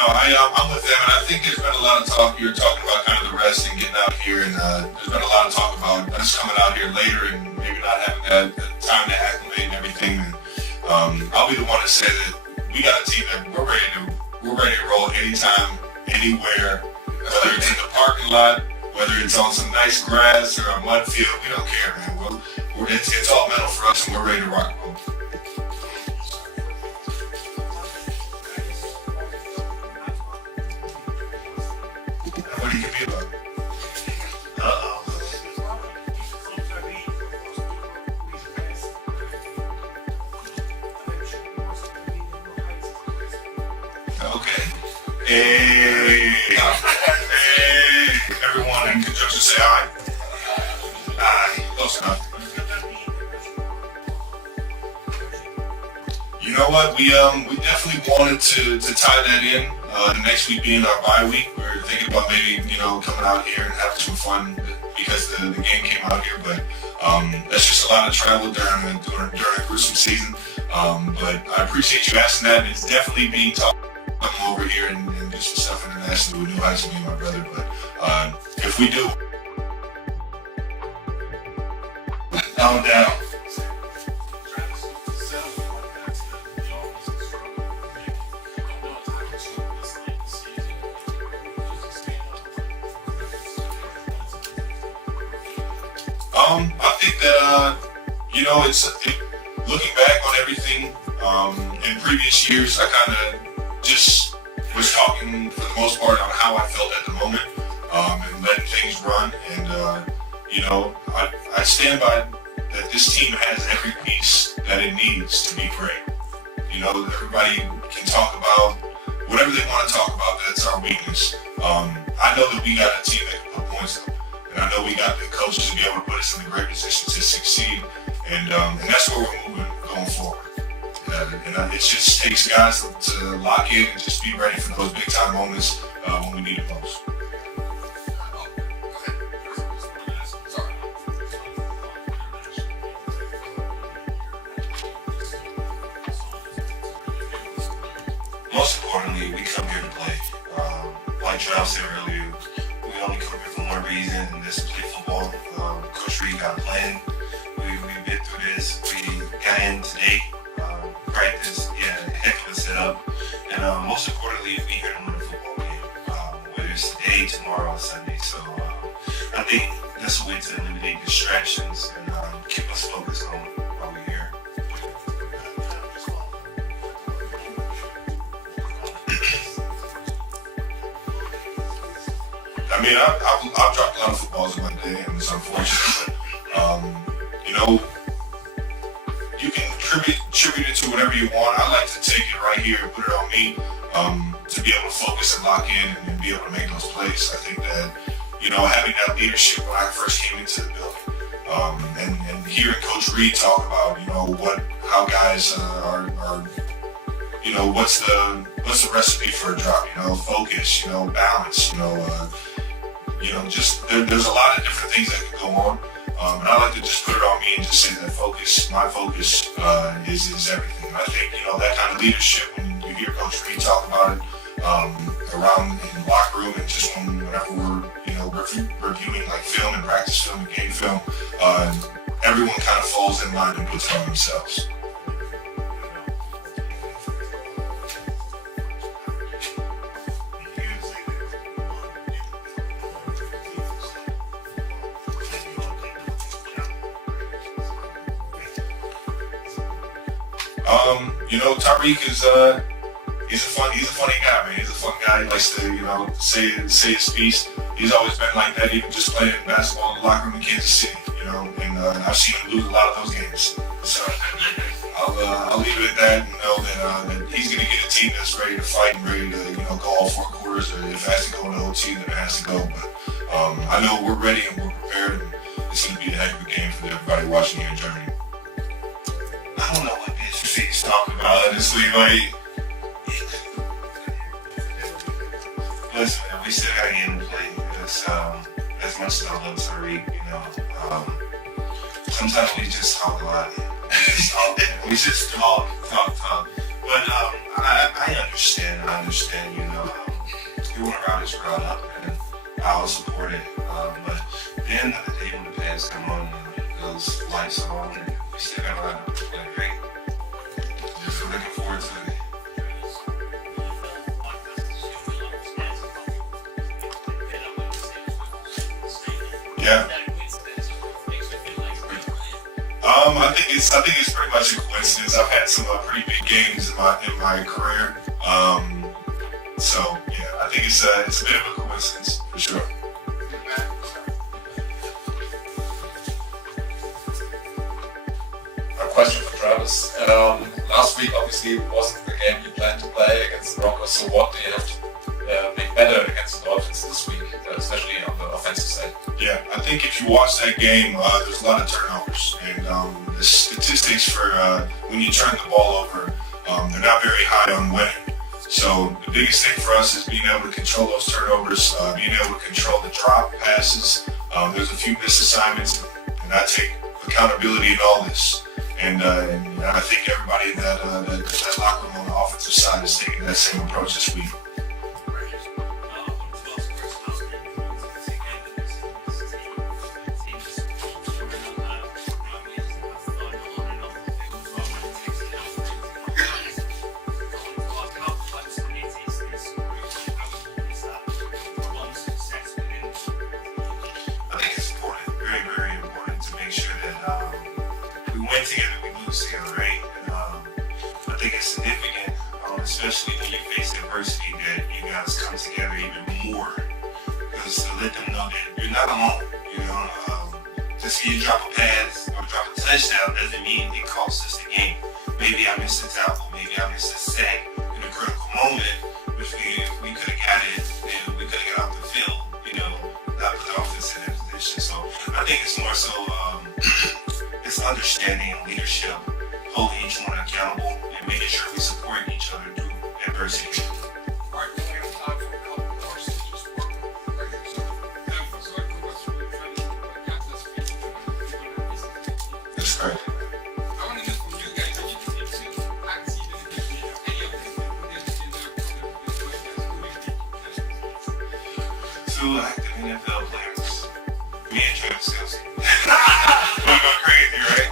No, I'm with them, and I think there's been a lot of talk. You're talking about kind of the rest and getting out here, and there's been a lot of talk about us coming out here later and maybe not having that time to acclimate and everything. And I'll be the one to say that we got a team that we're ready to roll anytime, anywhere, whether it's in the parking lot, whether it's on some nice grass or a mud field. We don't care, man. It's all mental for us, and we're ready to rock and roll. What do you feel about? Uh-oh. Okay. Hey. Everyone in conjunction say aye. Aye. Close enough. You know what? We definitely wanted to tie that in. The next week being our bye week, we're thinking about maybe coming out here and having some fun because the game came out here. But that's just a lot of travel during a gruesome season. But I appreciate you asking that. It's definitely being talked over here and do some stuff internationally with New Heights, me and my brother. But if we do, down. I think that looking back on everything in previous years, I kind of just was talking for the most part on how I felt at the moment and letting things run. And I stand by that this team has every piece that it needs to be great. Everybody can talk about whatever they want to talk about. That's our weakness. I know that we got a team that can put points up. And I know we got the coaches to be able to put us in a great position to succeed, and that's where we're moving going forward. And it just takes guys to lock in and just be ready for those big time moments when we need it most. Most importantly, we come here to play. Like Trav said earlier, we only come here for one reason, and that's to play football. Coach Reed got a plan. We've been through this. We got in today, practice, heck of a setup. And most importantly, we here to win a football game, whether it's today, tomorrow, or Sunday. So I think that's a way to eliminate distractions and keep us focused on while we're here. I mean, I've dropped a lot of footballs in my day, and it's unfortunate. You can attribute it to whatever you want. I like to take it right here and put it on me to be able to focus and lock in and be able to make those plays. I think that, having that leadership when I first came into the building and hearing Coach Reed talk about, how guys are what's the recipe for a drop, focus, balance, there's a lot of different things that can go on. And I like to just put it on me and just say that my focus is everything. And I think, that kind of leadership, when you hear Coach Reed talk about it around in the locker room and just whenever we're reviewing like film and practice film and game film, everyone kind of falls in line and puts it on themselves. Tyreek is he's a funny guy, man. He's a fun guy. He likes to say his piece. He's always been like that, even just playing basketball in the locker room in Kansas City, and I've seen him lose a lot of those games. So I'll leave it at that and know that he's gonna get a team that's ready to fight and ready to go all 4 quarters, or if it has to go to OT, then it has to go. But I know we're ready and we're prepared, and it's gonna be a heck of a game for everybody watching here in Germany. I don't know what he's talking about, honestly. Listen, man, we still gotta get in the play. Because, as much as I love Tyreek, sometimes we just talk a lot. We just talk. But I understand. I understand, you want to route his route up, and I'll support it. But at the end of the day, when the pads come on, those lights are on, and we still got a lot of play, right? Just looking forward to it. Yeah. I think it's pretty much a coincidence. I've had some pretty big games in my career. So yeah, I think it's a bit of a coincidence for sure. A question for Travis. Last week, obviously, wasn't the game you planned to play against the Broncos. So what do you have to make better against the Dolphins this week, especially on the offensive side? Yeah, I think if you watch that game, there's a lot of turnovers, and the statistics for when you turn the ball over, they're not very high on winning. So the biggest thing for us is being able to control those turnovers, being able to control the drop passes. There's a few missed assignments, and I take accountability in all this. And I think everybody in that locker room on the offensive side is taking that same approach this week. Win together, we lose together, right? And, I think it's significant, especially when you face adversity, that you guys come together even more. Because to let them know that you're not alone, just because you drop a pass or drop a touchdown doesn't mean it costs us the game. Maybe I missed a tackle, maybe I missed a sack in a critical moment, which we could have got it and we could have got off the field, not put the offense in that position. So I think it's more so it's understanding and leadership, holding each one accountable, and making sure we support each other through adversity. That's correct. Two active NFL players. Me and Travis Kelce. We're going crazy, right?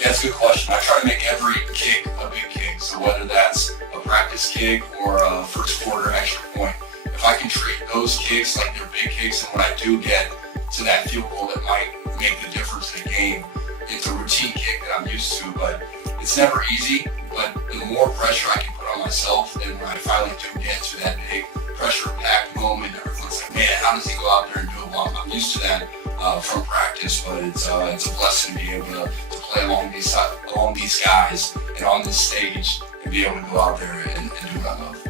Yeah, that's a good question. I try to make every kick a big kick. So whether that's a practice kick or a first quarter extra point, if I can treat those kicks like they're big kicks, and when I do get to that field goal that might make the difference in the game, it's a routine kick that I'm used to, but it's never easy. But the more pressure I can put on myself, and when I finally do get to that big pressure-packed moment, everyone's like, man, how does he go out there and do it? Well, I'm used to that from practice, but it's a blessing to be able to play along these guys and on this stage and be able to go out there and do what I love.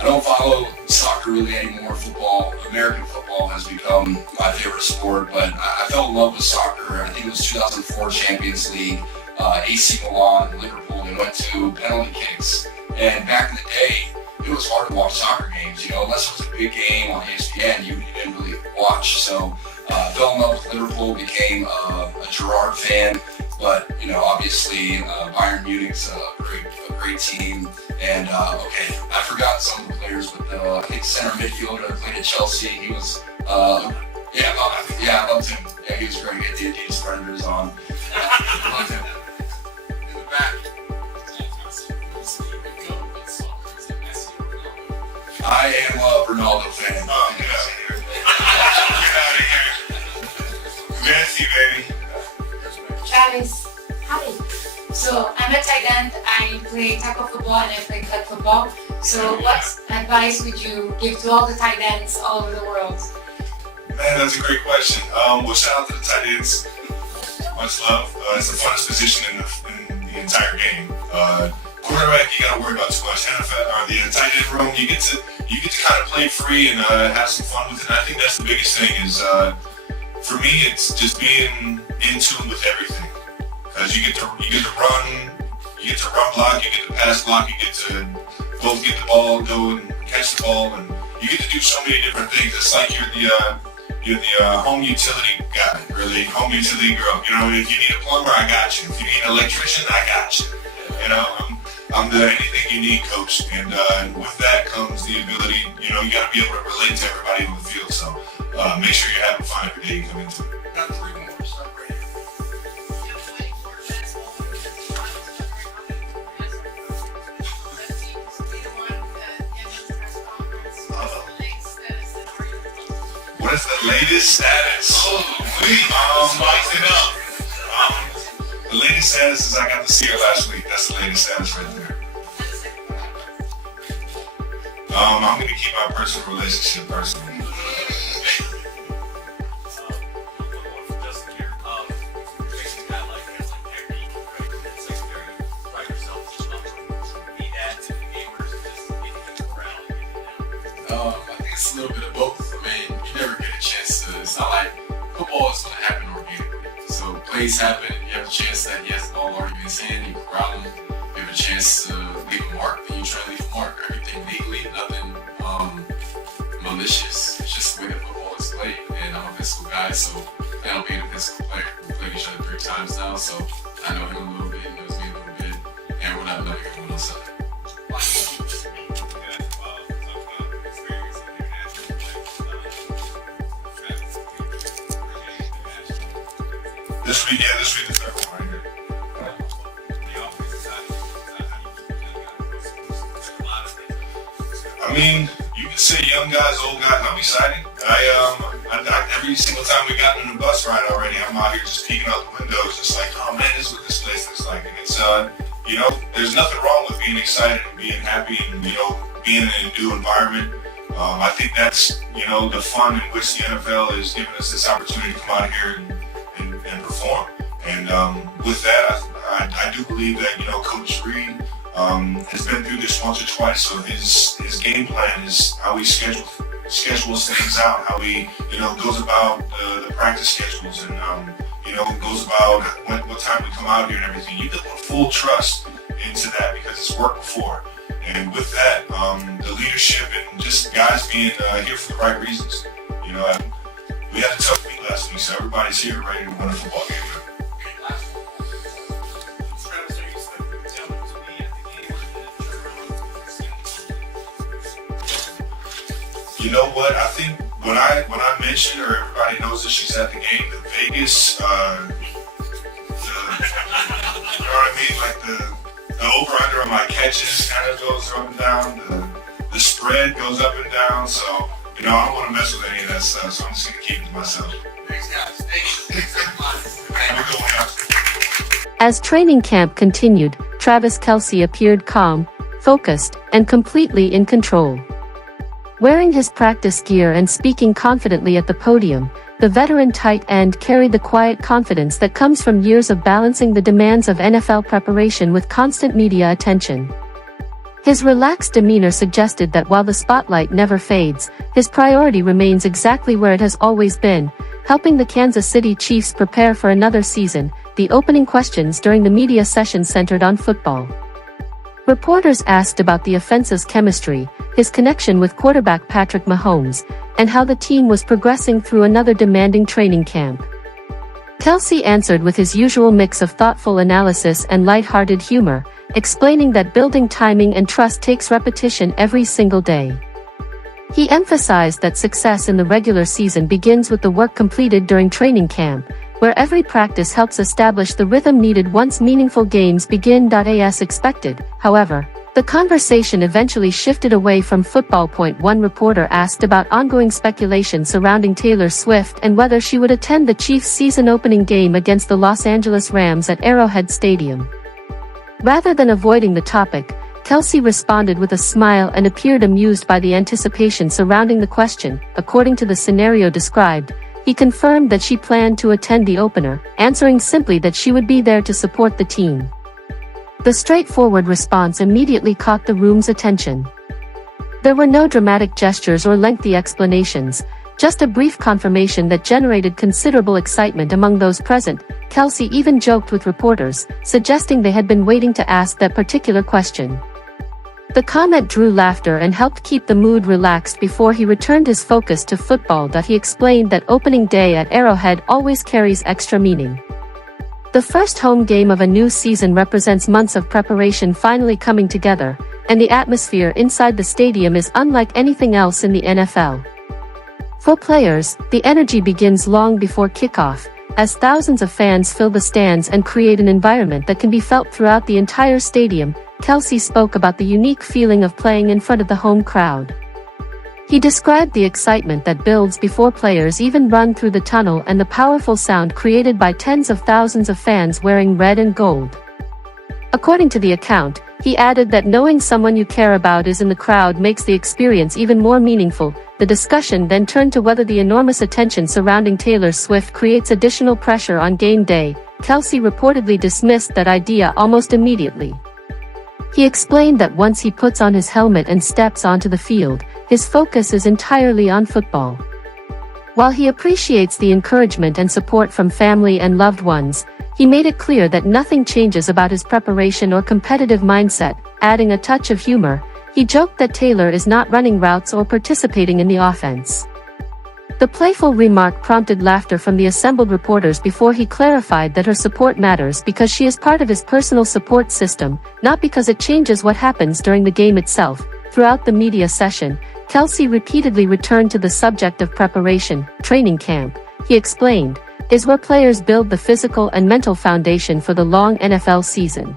I don't follow soccer really anymore. Football, American football has become my favorite sport, but I fell in love with soccer. I think it was 2004 Champions League, AC Milan, Liverpool. They went to penalty kicks, and back in the day, it was hard to watch soccer games. Unless it was a big game on ESPN, you didn't really watch. So I fell in love with Liverpool, became a Gerrard fan. But obviously Bayern Munich's a great team. And okay, I forgot some of the players, but I think center midfielder that played at Chelsea, he was I loved him. Yeah, he was great. He had the Adidas Predators on. Loved him. In the back. I am a Ronaldo fan. Oh, get out of here. Get out of here. Messi, baby. Travis, hi. So I'm a tight end. I play tackle football and I play flag football. So what advice would you give to all the tight ends all over the world? Man, that's a great question. Well, shout out to the tight ends. Much love. It's the funnest position in the entire game. Quarterback, you got to worry about too much. NFL or the tight end room, you get to kind of play free and have some fun with it. And I think that's the biggest thing is for me, it's just being in tune with everything. Because you get to run, you get to run block, you get to pass block, you get to both get the ball, go and catch the ball, and you get to do so many different things. It's like you're the home utility guy, or the home utility girl. You know, if you need a plumber, I got you. If you need an electrician, I got you. You know, I'm the anything you need coach, and with that comes the ability. You know, you got to be able to relate to everybody on the field. So make sure you're having fun every day you come into it. Got 3 more. Start right here. What is the latest status? Spice it up. The latest status is I got to see her last week. That's the latest status right there. I'm gonna keep my personal relationship personal. I think it's a little bit of both. I mean, you never get a chance to. It's not like football is going to happen organically. So plays happen. You have a chance that yes, the ball already in his hand. You can ground him. You have a chance to leave a mark. Then you try to leave a mark. Everything legally, nothing malicious. It's just the way that football is played. And I'm a physical guy, so I don't being a physical player. We played each other 3 times now, so I know him a little bit. He knows me a little bit, and we're not knowing everyone else. This week the third one right here. I mean, you can say young guys, old guys. I'm excited. Every single time we got in the bus ride already, I'm out here just peeking out the windows, just like, oh man, this is what this place looks like. And it's, you know, there's nothing wrong with being excited and being happy and, you know, being in a new environment. I think that's, you know, the fun in which the NFL is giving us this opportunity to come out here and perform. And with that, I do believe that, you know, Coach Reed has been through this once or twice. So his game plan is how he schedules things out, how he, you know, goes about the practice schedules, and you know, goes about what time we come out here and everything. You put full trust into that because it's worked before. And with that, the leadership and just guys being here for the right reasons. You know, we had a tough week last week, so everybody's here ready to win a football game. You know what? I think when I mentioned, or everybody knows that she's at the game, the Vegas, you know what I mean? Like the over under on my catches kind of goes up and down. The spread goes up and down. So, you know, I don't want to mess with any of that stuff. So I'm just gonna keep it to myself. Thanks, guys. Thanks. Have a good one, guys. As training camp continued, Travis Kelce appeared calm, focused, and completely in control. Wearing his practice gear and speaking confidently at the podium, the veteran tight end carried the quiet confidence that comes from years of balancing the demands of NFL preparation with constant media attention. His relaxed demeanor suggested that while the spotlight never fades, his priority remains exactly where it has always been, helping the Kansas City Chiefs prepare for another season. The opening questions during the media session centered on football. Reporters asked about the offense's chemistry, his connection with quarterback Patrick Mahomes, and how the team was progressing through another demanding training camp. Kelce answered with his usual mix of thoughtful analysis and light-hearted humor, explaining that building timing and trust takes repetition every single day. He emphasized that success in the regular season begins with the work completed during training camp, where every practice helps establish the rhythm needed once meaningful games begin. As expected, however, the conversation eventually shifted away from football. One reporter asked about ongoing speculation surrounding Taylor Swift and whether she would attend the Chiefs' season-opening game against the Los Angeles Rams at Arrowhead Stadium. Rather than avoiding the topic, Kelce responded with a smile and appeared amused by the anticipation surrounding the question. According to the scenario described, he confirmed that she planned to attend the opener, answering simply that she would be there to support the team. The straightforward response immediately caught the room's attention. There were no dramatic gestures or lengthy explanations, just a brief confirmation that generated considerable excitement among those present. Kelce even joked with reporters, suggesting they had been waiting to ask that particular question. The comment drew laughter and helped keep the mood relaxed before he returned his focus to football. He explained that opening day at Arrowhead always carries extra meaning. The first home game of a new season represents months of preparation finally coming together, and the atmosphere inside the stadium is unlike anything else in the NFL. For players, the energy begins long before kickoff, as thousands of fans fill the stands and create an environment that can be felt throughout the entire stadium. Kelce spoke about the unique feeling of playing in front of the home crowd. He described the excitement that builds before players even run through the tunnel and the powerful sound created by tens of thousands of fans wearing red and gold. According to the account, he added that knowing someone you care about is in the crowd makes the experience even more meaningful. The discussion then turned to whether the enormous attention surrounding Taylor Swift creates additional pressure on game day. Kelce reportedly dismissed that idea almost immediately. He explained that once he puts on his helmet and steps onto the field, his focus is entirely on football. While he appreciates the encouragement and support from family and loved ones, he made it clear that nothing changes about his preparation or competitive mindset. Adding a touch of humor, he joked that Taylor is not running routes or participating in the offense. The playful remark prompted laughter from the assembled reporters before he clarified that her support matters because she is part of his personal support system, not because it changes what happens during the game itself. Throughout the media session, Kelce repeatedly returned to the subject of preparation. Training camp, he explained, is where players build the physical and mental foundation for the long NFL season.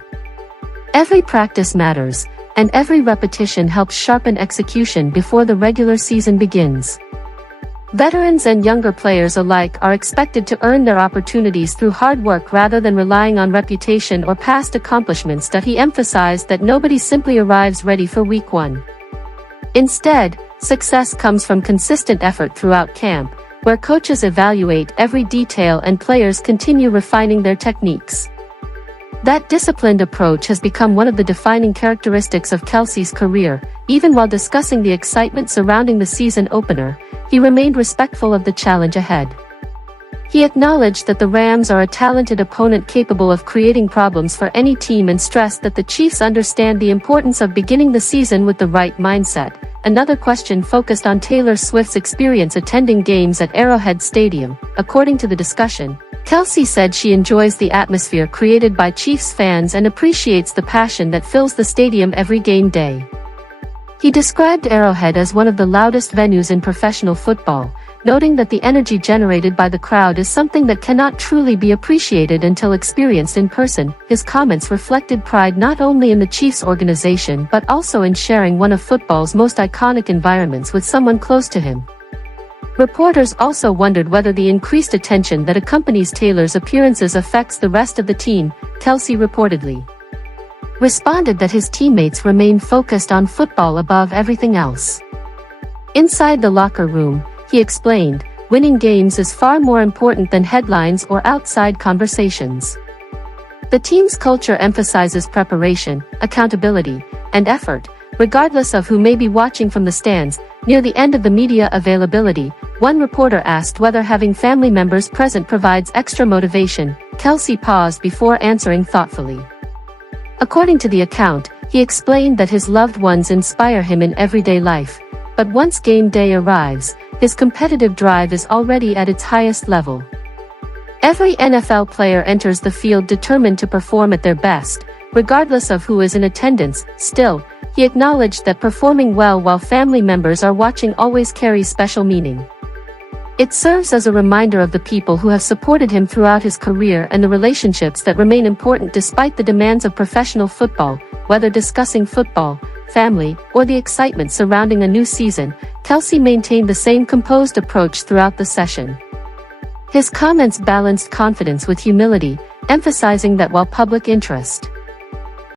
Every practice matters, and every repetition helps sharpen execution before the regular season begins. Veterans and younger players alike are expected to earn their opportunities through hard work rather than relying on reputation or past accomplishments. He emphasized that nobody simply arrives ready for week one. Instead, success comes from consistent effort throughout camp, where coaches evaluate every detail and players continue refining their techniques. That disciplined approach has become one of the defining characteristics of Kelce's career. Even while discussing the excitement surrounding the season opener, he remained respectful of the challenge ahead. He acknowledged that the Rams are a talented opponent capable of creating problems for any team and stressed that the Chiefs understand the importance of beginning the season with the right mindset. Another question focused on Taylor Swift's experience attending games at Arrowhead Stadium. According to the discussion, Kelce said she enjoys the atmosphere created by Chiefs fans and appreciates the passion that fills the stadium every game day. He described Arrowhead as one of the loudest venues in professional football, noting that the energy generated by the crowd is something that cannot truly be appreciated until experienced in person. His comments reflected pride not only in the Chiefs organization but also in sharing one of football's most iconic environments with someone close to him. Reporters also wondered whether the increased attention that accompanies Taylor's appearances affects the rest of the team. Kelce reportedly responded that his teammates remain focused on football above everything else. Inside the locker room, he explained, winning games is far more important than headlines or outside conversations. The team's culture emphasizes preparation, accountability, and effort, regardless of who may be watching from the stands. Near the end of the media availability, one reporter asked whether having family members present provides extra motivation. Kelce paused before answering thoughtfully. According to the account, he explained that his loved ones inspire him in everyday life, but once game day arrives, his competitive drive is already at its highest level. Every NFL player enters the field determined to perform at their best, regardless of who is in attendance. Still, he acknowledged that performing well while family members are watching always carries special meaning. It serves as a reminder of the people who have supported him throughout his career and the relationships that remain important despite the demands of professional football. Whether discussing football, family, or the excitement surrounding a new season, Kelce maintained the same composed approach throughout the session. His comments balanced confidence with humility, emphasizing that while public interest